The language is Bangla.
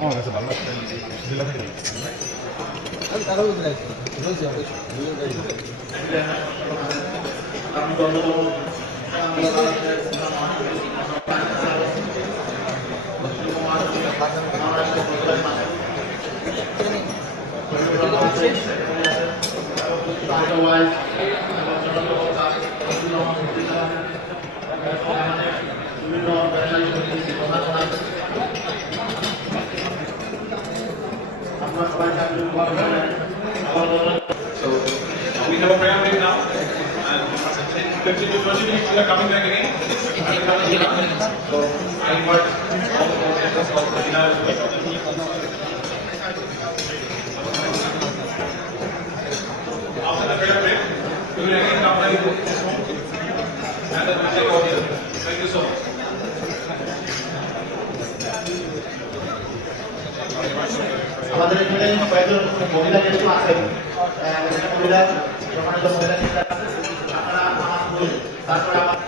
আমার কাছে ভালো লাগছে জেলা থেকে So we have a prayer break now, and 15 to 20 minutes we are coming back again. So I invite all the members of the United After the prayer break, we will again come back to this home, and then we will take audio. Thank you so much. আমাদের এখানে কয়েকজন মহিলা যেহেতু আছেন মহিলা সম্মানিত মহিলা আপনারা আমার তারপরে আমার